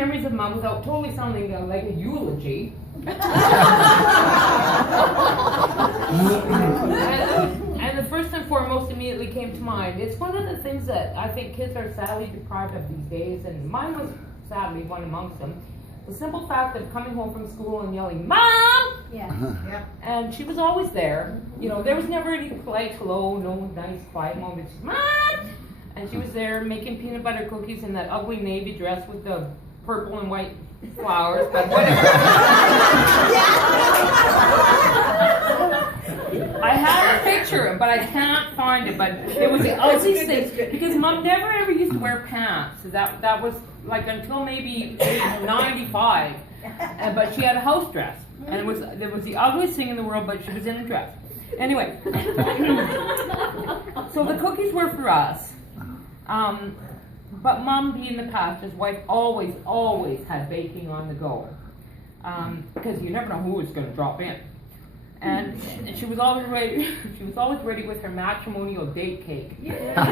memories of Mom without totally sounding like a eulogy. And the first and foremost immediately came to mind. It's one of the things that I think kids are sadly deprived of these days, and mine was sadly one amongst them. The simple fact of coming home from school and yelling, "Mom!" Yeah. Yep. And she was always there. You know, there was never any polite hello, no nice quiet moments. "Mom!" And she was there making peanut butter cookies in that ugly navy dress with the purple and white flowers, but whatever. I have a picture, but I can't find it. But it was the ugliest thing because Mom never ever used to wear pants. That was like until maybe 95. But she had a house dress, and it was the ugliest thing in the world. But she was in a dress. Anyway, so the cookies were for us. But Mom, being the pastor's wife, always had baking on the go. Because you never know who was going to drop in. And she was always ready. She was always ready with her matrimonial date cake. Because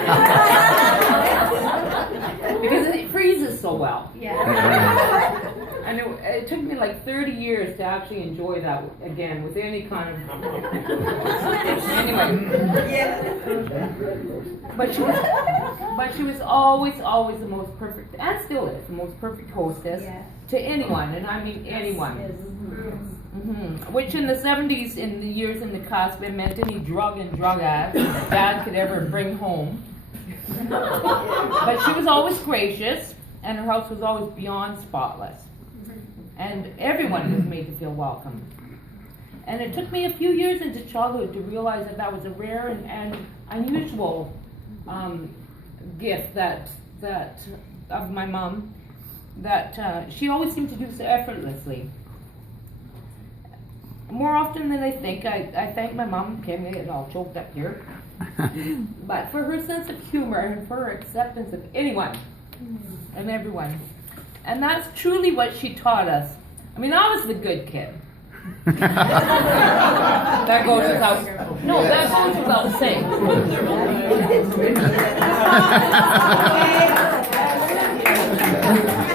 it freezes so well. Yeah. And it took me like 30 years to actually enjoy that again with any kind of. Anyway. But she was always the most perfect, and still is the most perfect hostess to anyone, and I mean anyone. Mm-hmm. Which in the 70s, in the years in the cusp, it meant any drug addict Dad could ever bring home. But she was always gracious, and her house was always beyond spotless. And everyone was made to feel welcome. And it took me a few years into childhood to realize that was a rare and unusual gift that of my mom, that she always seemed to do so effortlessly. More often than I think, I thank my mom. Okay, I'm gonna get all choked up here. But for her sense of humor and for her acceptance of anyone and everyone. And that's truly what she taught us. I mean, I was the good kid. That goes without saying.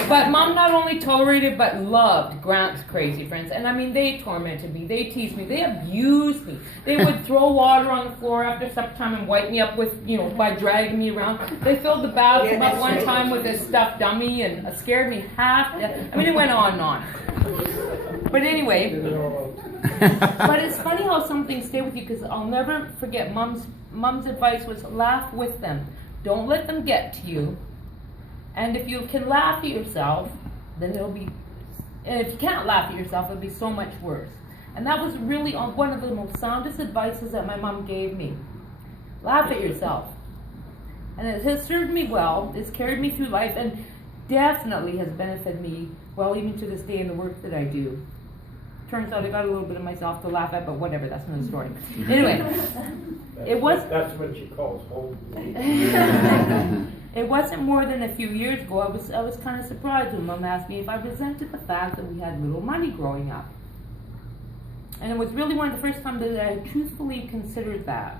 But Mom not only tolerated but loved Grant's crazy friends. And I mean, they tormented me, they teased me, they abused me. They would throw water on the floor after supper time and wipe me up with, by dragging me around. They filled the bathroom up one time with a stuffed dummy and scared me half. I mean, it went on and on. But anyway, but it's funny how some things stay with you, because I'll never forget Mom's advice was laugh with them. Don't let them get to you. And if you can laugh at yourself, then and if you can't laugh at yourself, it'll be so much worse. And that was really one of the most soundest advices that my mom gave me. Laugh at yourself. And it has served me well. It's carried me through life and definitely has benefited me, well, even to this day in the work that I do. Turns out I got a little bit of myself to laugh at, but whatever, that's another story. Anyway, That's what she calls home. It wasn't more than a few years ago, I was kind of surprised when Mom asked me if I resented the fact that we had little money growing up. And it was really one of the first times that I truthfully considered that.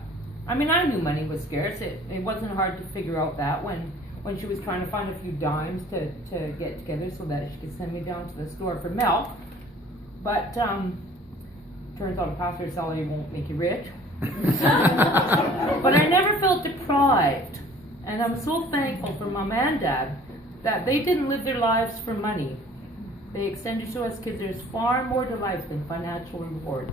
I mean, I knew money was scarce. It wasn't hard to figure out that when she was trying to find a few dimes to get together so that she could send me down to the store for milk. But turns out a pastor's salary won't make you rich. But I never felt deprived. And I'm so thankful for Mom and Dad that they didn't live their lives for money. They extended to us kids there's far more to life than financial rewards.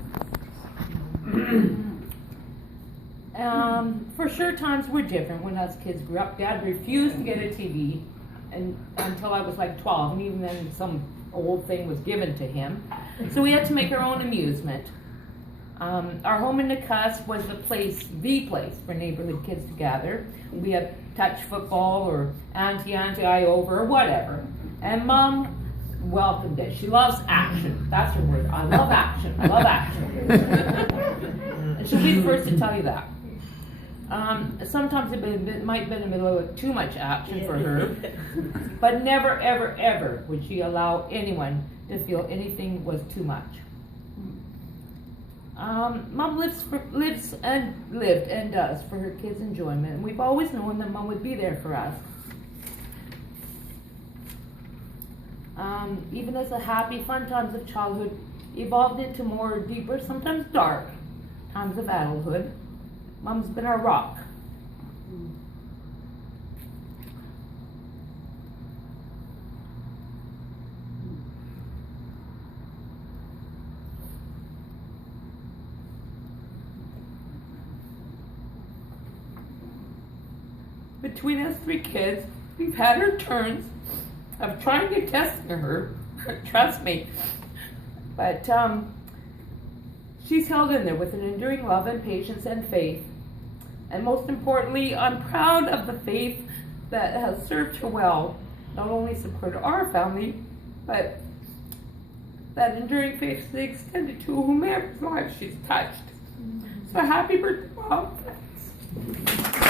For sure, times were different when us kids grew up. Dad refused to get a TV until I was like 12, and even then some old thing was given to him. So we had to make our own amusement. Our home in the cusp was the place for neighborhood kids to gather. We had touch football or auntie I over or whatever. And Mom welcomed it. She loves action. That's her word. I love action. I love action. And she'll be the first to tell you that. Sometimes it might have been in the middle of too much action for her. But never, ever, ever would she allow anyone to feel anything was too much. Mom lived and does for her kids' enjoyment, and we've always known that Mom would be there for us. even as the happy, fun times of childhood evolved into more deeper, sometimes dark times of adulthood, Mom's been our rock. Between us three kids, we've had our turns of trying to test her, trust me, but she's held in there with an enduring love and patience and faith. And most importantly, I'm proud of the faith that has served her well, not only supported our family, but that enduring faith is extended to whomever's life she's touched. So happy birthday, Mom. Thanks.